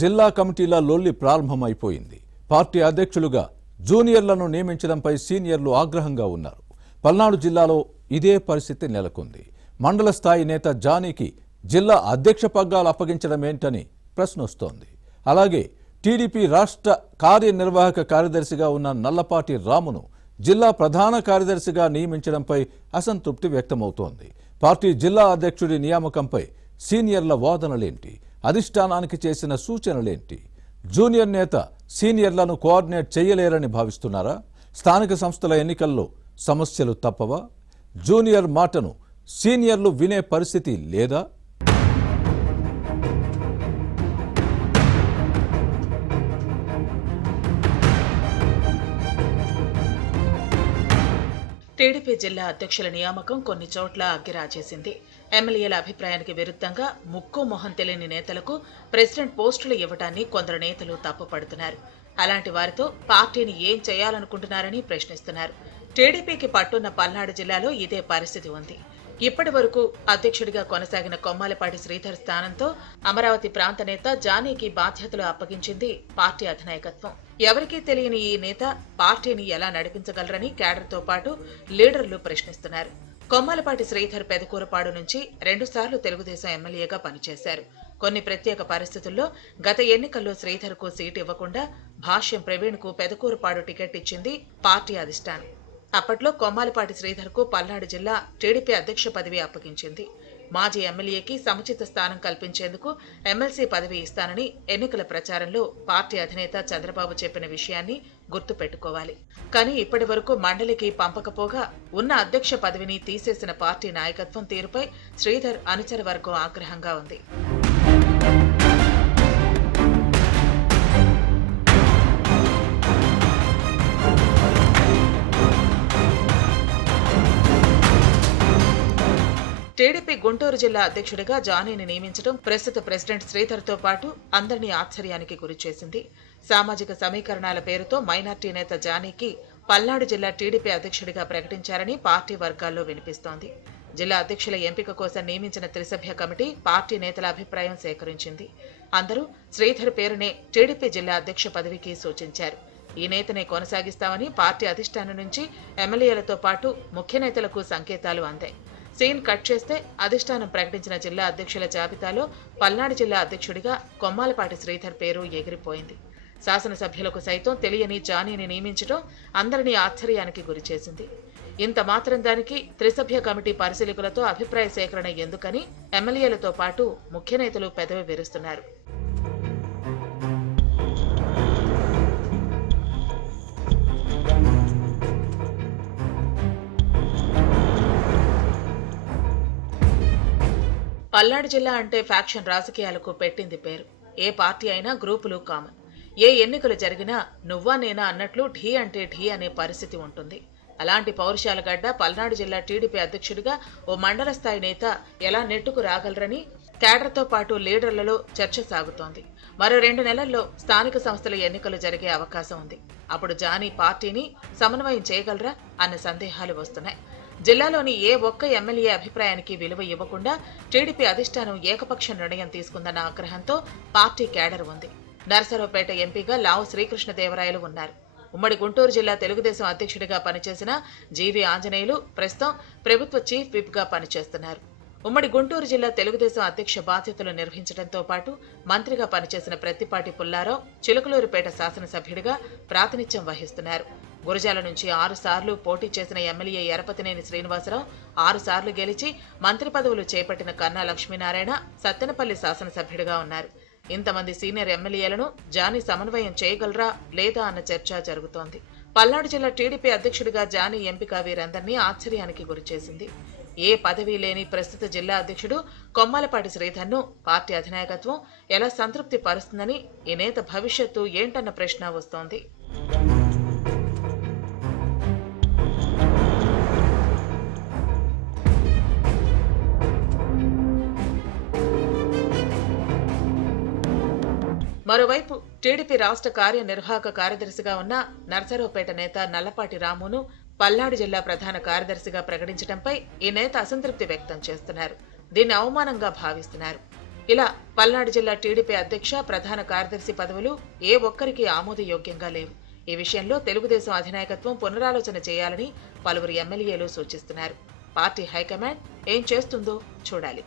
జిల్లా కమిటీల లొల్లి ప్రారంభమైపోయింది. పార్టీ అధ్యక్షులుగా జూనియర్లను నియమించడంపై సీనియర్లు ఆగ్రహంగా ఉన్నారు. పల్నాడు జిల్లాలో ఇదే పరిస్థితి నెలకొంది. మండల స్థాయి నేత జానీకి జిల్లా అధ్యక్ష పగ్గాలు అప్పగించడం ఏంటని ప్రశ్న వస్తోంది. అలాగే టీడీపీ రాష్ట్ర కార్యనిర్వాహక కార్యదర్శిగా ఉన్న నల్లపాటి రామును జిల్లా ప్రధాన కార్యదర్శిగా నియమించడంపై అసంతృప్తి వ్యక్తమవుతోంది. పార్టీ జిల్లా అధ్యక్షుడి నియామకంపై సీనియర్ల వాదనలేంటి? అధిష్టానానికి చేసిన సూచనలేంటి? జూనియర్ నేత సీనియర్లను కోఆర్డినేట్ చేయలేరని భావిస్తున్నారా? స్థానిక సంస్థల ఎన్నికల్లో సమస్యలు తప్పవా? జూనియర్ మాటను సీనియర్లు వినే పరిస్థితి లేదా? టీడీపీ జిల్లా అధ్యక్షుల నియామకం కొన్ని చోట్ల అగ్గిరాజేసింది. ఎమ్మెల్యేల అభిప్రాయానికి విరుద్ధంగా ముక్కు మొహం తెలియని నేతలకు ప్రెసిడెంట్ పోస్టులు ఇవ్వడాన్ని కొందరు నేతలు తప్పుపడుతున్నారు. అలాంటి వారితో పార్టీని ఏం చేయాలనుకుంటున్నారని ప్రశ్నిస్తున్నారు. టీడీపీకి పట్టున్న పల్నాడు జిల్లాలో ఇదే పరిస్థితి ఉంది. ఇప్పటి వరకు అధ్యక్షుడిగా కొనసాగిన కొమ్మాలపాటి శ్రీధర్ స్థానంతో అమరావతి ప్రాంత నేత జానీకి బాధ్యతలు అప్పగించింది పార్టీ అధినాయకత్వం. ఎవరికీ తెలియని ఈ నేత పార్టీని ఎలా నడిపించగలరని కేడర్తో పాటు లీడర్లు ప్రశ్నిస్తున్నారు. కొమ్మాలపాటి శ్రీధర్ పెదకూరపాడు నుంచి 2 సార్లు తెలుగుదేశం ఎమ్మెల్యేగా పనిచేశారు. కొన్ని ప్రత్యేక పరిస్థితుల్లో గత ఎన్నికల్లో శ్రీధర్కు సీటు ఇవ్వకుండా భాష్యం ప్రవీణ్కు పెదకూరపాడు టికెట్ ఇచ్చింది పార్టీ అధిష్టానం. అప్పట్లో కొమ్మాలపాటి శ్రీధర్కు పల్నాడు జిల్లా టీడీపీ అధ్యక్ష పదవి అప్పగించింది. మాజీ ఎమ్మెల్యేకి సముచిత స్థానం కల్పించేందుకు ఎమ్మెల్సీ పదవి ఇస్తానని ఎన్నికల ప్రచారంలో పార్టీ అధినేత చంద్రబాబు చెప్పిన విషయాన్ని గుర్తుపెట్టుకోవాలి. కానీ ఇప్పటి వరకు మండలికి పంపకపోగా ఉన్న అధ్యక్ష పదవిని తీసేసిన పార్టీ నాయకత్వం తీరుపై శ్రీధర్ అనుచర వర్గం ఆగ్రహంగా ఉంది. టీడీపీ గుంటూరు జిల్లా అధ్యక్షుడిగా జానీని నియమించడం ప్రస్తుత ప్రెసిడెంట్ శ్రీధర్తో పాటు అందరినీ ఆశ్చర్యానికి గురిచేసింది. సామాజిక సమీకరణాల పేరుతో మైనార్టీ నేత జానీకి పల్నాడు జిల్లా టీడీపీ అధ్యక్షుడిగా ప్రకటించారని పార్టీ వర్గాల్లో వినిపిస్తోంది. జిల్లా అధ్యక్షుల ఎంపిక కోసం నియమించిన త్రిసభ్య కమిటీ పార్టీ నేతల అభిప్రాయం సేకరించింది. అందరూ శ్రీధర్ పేరునే టీడీపీ జిల్లా అధ్యక్ష పదవికి సూచించారు. ఈ నేతనే కొనసాగిస్తామని పార్టీ అధిష్టానం నుంచి ఎమ్మెల్యేలతో పాటు ముఖ్య నేతలకు సంకేతాలు అందాయి. సీన్ కట్ చేస్తే అధిష్టానం ప్రకటించిన జిల్లా అధ్యక్షుల జాబితాలో పల్నాడు జిల్లా అధ్యక్షుడిగా కొమ్మాలపాటి శ్రీధర్ పేరు ఎగిరిపోయింది. శాసనసభ్యులకు సైతం తెలియని జానీని నియమించడం అందరినీ ఆశ్చర్యానికి గురిచేసింది. ఇంత మాత్రం దానికి త్రిసభ్య కమిటీ పరిశీలకులతో అభిప్రాయ సేకరణ ఎందుకని ఎమ్మెల్యేలతో పాటు ముఖ్య నేతలు పెదవి విరుస్తున్నారు. పల్నాడు జిల్లా అంటే ఫ్యాక్షన్ రాజకీయాలకు పెట్టింది పేరు. ఏ పార్టీ అయినా గ్రూపులు కామన్. ఏ ఎన్నికలు జరిగినా నువ్వా నేనా అన్నట్లు ఢీ అంటే ఢీ అనే పరిస్థితి ఉంటుంది. అలాంటి పౌరుషాల గడ్డ పల్నాడు జిల్లా టీడీపీ అధ్యక్షుడిగా ఓ మండల స్థాయి నేత ఎలా నెట్టుకు రాగలరని కేడర్తో పాటు లీడర్లలో చర్చ సాగుతోంది. మరో 2 నెలల్లో స్థానిక సంస్థల ఎన్నికలు జరిగే అవకాశం ఉంది. అప్పుడు జానీ పార్టీని సమన్వయం చేయగలరా అన్న సందేహాలు వస్తున్నాయి. జిల్లాలోని ఏ ఒక్క ఎమ్మెల్యే అభిప్రాయానికి విలువ ఇవ్వకుండా టీడీపీ అధిష్టానం ఏకపక్ష నిర్ణయం తీసుకుందన్న ఆగ్రహంతో పార్టీ కేడర్ ఉంది. నరసరావుపేట ఎంపీగా లావు శ్రీకృష్ణదేవరాయలు ఉన్నారు. ఉమ్మడి గుంటూరు జిల్లా తెలుగుదేశం అధ్యక్షుడిగా పనిచేసిన జీవి ఆంజనేయులు ప్రస్తుతం ప్రభుత్వ చీఫ్ విప్ గా పనిచేస్తున్నారు. ఉమ్మడి గుంటూరు జిల్లా తెలుగుదేశం అధ్యక్ష బాధ్యతలు నిర్వహించడంతో పాటు మంత్రిగా పనిచేసిన ప్రత్తిపాటి పుల్లారావు చిలుకలూరుపేట శాసనసభ్యుడిగా ప్రాతినిధ్యం వహిస్తున్నారు. గురజాల నుంచి 6 సార్లు పోటీ చేసిన ఎమ్మెల్యే ఎరపతినేని శ్రీనివాసరావు 6 సార్లు గెలిచి మంత్రి పదవులు చేపట్టిన కన్నా లక్ష్మీనారాయణ సత్తెనపల్లి శాసనసభ్యుడిగా ఉన్నారు. ఇంతమంది సీనియర్ ఎమ్మెల్యేలను జానీ సమన్వయం చేయగలరా లేదా అన్న చర్చ జరుగుతోంది. పల్నాడు జిల్లా టీడీపీ అధ్యక్షుడిగా జానీ ఎంపిక వీరందరినీ ఆశ్చర్యానికి గురిచేసింది. ఏ పదవి లేని ప్రస్తుత జిల్లా అధ్యక్షుడు కొమ్మాలపాటి శ్రీధర్ను పార్టీ అధినాయకత్వం ఎలా సంతృప్తి పరుస్తుందని, ఈ నేత భవిష్యత్తు ఏంటన్న ప్రశ్న వస్తోంది. మరోవైపు టీడీపీ రాష్ట్ర కార్యనిర్వాహక కార్యదర్శిగా ఉన్న నరసరావుపేట నేత నల్లపాటి రామును పల్నాడు జిల్లా ప్రధాన కార్యదర్శిగా ప్రకటించడంపై ఈ నేత అసంతృప్తి వ్యక్తం చేస్తున్నారు. దీన్ని అవమానంగా భావిస్తున్నారు. ఇలా పల్నాడు జిల్లా టీడీపీ అధ్యక్ష, ప్రధాన కార్యదర్శి పదవులు ఏ ఒక్కరికి ఆమోదయోగ్యంగా లేవు. ఈ విషయంలో తెలుగుదేశం అధినాయకత్వం పునరాలోచన చేయాలని పలువురు ఎమ్మెల్యేలు సూచిస్తున్నారు. పార్టీ హైకమాండ్ ఏం చేస్తుందో చూడాలి.